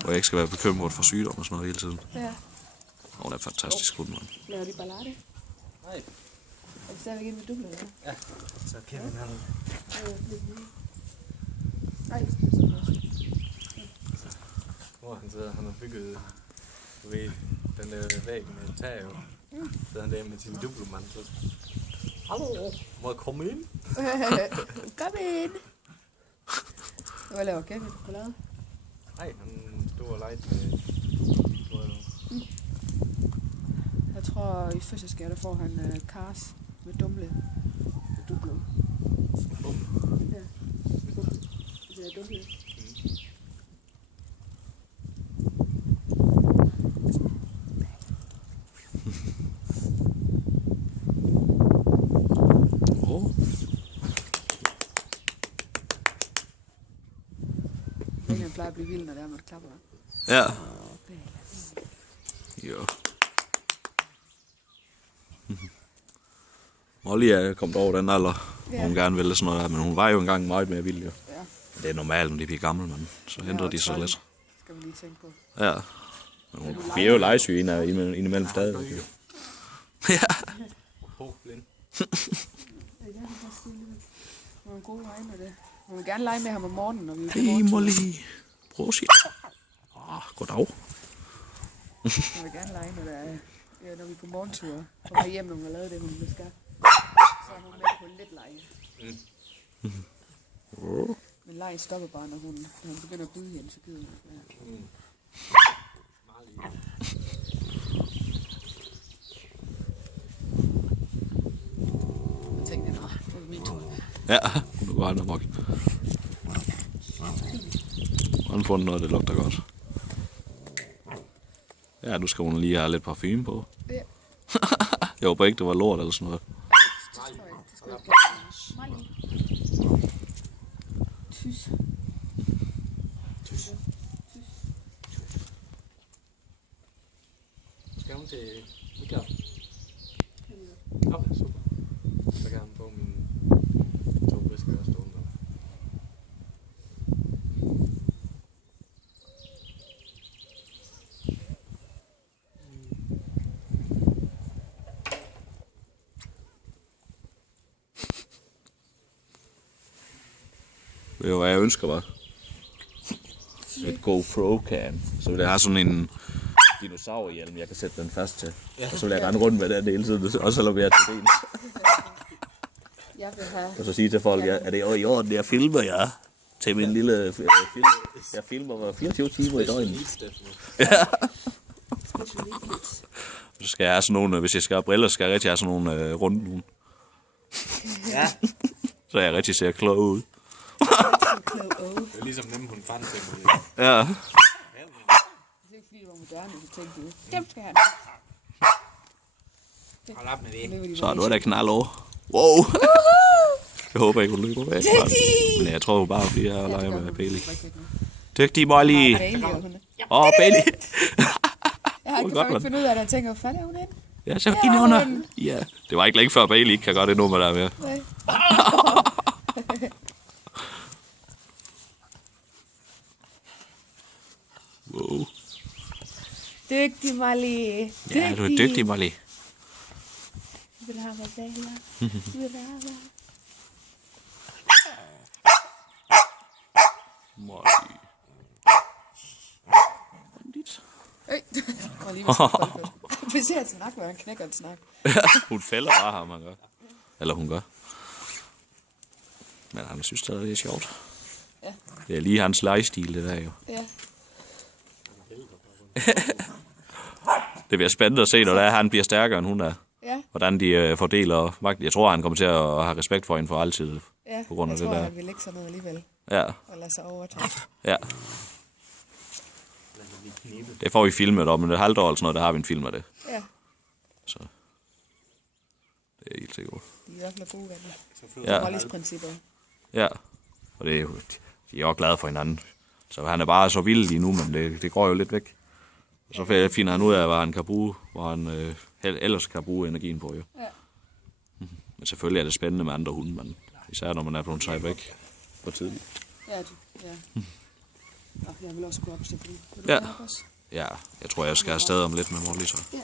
Hvor jeg ikke skal være bekymret for sygdom og sådan noget hele tiden. Ja. Hun er en fantastisk hund, mand. Laver de ballade? Nej. Er det stadigvæk inde ved Dubler, eller? Ja, så Kevin han... Nej, Hvor han sidder, han har bygget, du ved, den der væg med et tag, jo. Så han der med sin dublemand, så... Hallo, må jeg komme ind? kom ind! Hvad laver Kevin? Ballade? Nej, han stod og legede med... Jeg tror, i fødselsgave, der får han kars med dumle. Med Dubler. Ja. Det er dumle. Den plejer at blive vild, når det er, man klapper. Ja. Jo. Molly er kommet over den alder, hvor hun gerne ville sådan noget der, men hun var jo engang meget mere vild, jo. Ja. Det er normalt, når de bliver gamle, men så ændrer de sig lidt. Skal man lige tænke på. Ja. Men hun bliver jo legesyg indimellem stadig. Ja. Blind. Hun er gode øjne med det. Hun vil gerne lege med ham om morgenen, når vi er på Hey morgentur. Molly. Prøv at sige. Goddag. Hun vil gerne lege, når vi er på morgentur. Kommer hjem, når hun har lavet det, hun skal. Så er hun med på lidt lege. Men lege stopper bare, når hun begynder at byde igen, så gider hun. Ja. Jeg tænkte, det er min tur. Ja, nu går han amok. Han har fundet noget, det lugter godt. Ja, nu skal hun lige have lidt parfume på. Ja. Jeg håber ikke, det var lort eller sådan noget. Tys. Skal hun til Michael? Okay, super. Så kan han få mine 2 whisker og stående der. Ved du, hvad jeg ønsker mig? Et GoPro-cam. Så vil jeg have sådan en dinosaurhjelm, jeg kan sætte den fast til. Og så vil jeg rende rundt med den hele tiden, også selvom jeg er til ben. Jeg vil have... Og så sige til folk, er det i orden, jeg filmer jer til min lille film. Jeg filmer 24 timer i døgnet. Ja. Så skal jeg have sådan nogle, hvis jeg skal have briller, skal jeg rigtig have sådan nogle runde nogle. Ja. Så jeg rigtig ser klog ud. Det er ligesom dem, hun fandt til mig. Ja. Det er ikke fordi, det var moderne, så tænkte jeg, dem skal jeg have. Hold op med det. Så nu er der knald over. Wow. Jeg håber ikke, hun løber væk. Men jeg tror bare, at jeg leger med Bailey. Dygtig Molly. Åh, Bailey. Jeg kan ikke finde ud af det, jeg tænker, hvor fanden er hun henne? Ja, så ind under. Ja. Det var ikke længe før Bailey ikke kan gøre det nummer der mere. Nej. Wow. Dygtig, Molly. Ja, du er dygtig, Molly. Vil du have baller? Vil du have baller? Molly. Vi ser et snak, hvor han knækker et snak. Hun fælder bare ham, han gør. Eller hun gør. Men han synes det er sjovt. Ja. Det er lige hans legestil, det der jo. Ja. Det bliver spændende at se, når det er, han bliver stærkere, end hun er. Ja. Hvordan de fordeler magt. Jeg tror, han kommer til at have respekt for hende for altid. Ja, på grund af jeg tror, det der. han vil ikke sådan noget alligevel. Ja. Og lade sig overtage. Ja. Det får vi filmet om, men det halvt år eller sådan noget, der har vi en film af det. Ja. Så det er helt sikkert. De er i hvert fald gode venner. Ja. Mollys principper. Ja. Og det er jo, de er også glade for hinanden. Så han er bare så vild lige nu, men det går jo lidt væk. Og så finder han ud af, hvad han kan bruge, hvor han ellers kan bruge energien på, jo. Ja. Men selvfølgelig er det spændende med andre hunde, men især når man er blevet sejt væk for tidligt. Ja, ja. Jeg vil også gå op til Vil du Ja. gerne også? Ja, jeg tror, jeg skal afsted om lidt med Molly, så. Ja.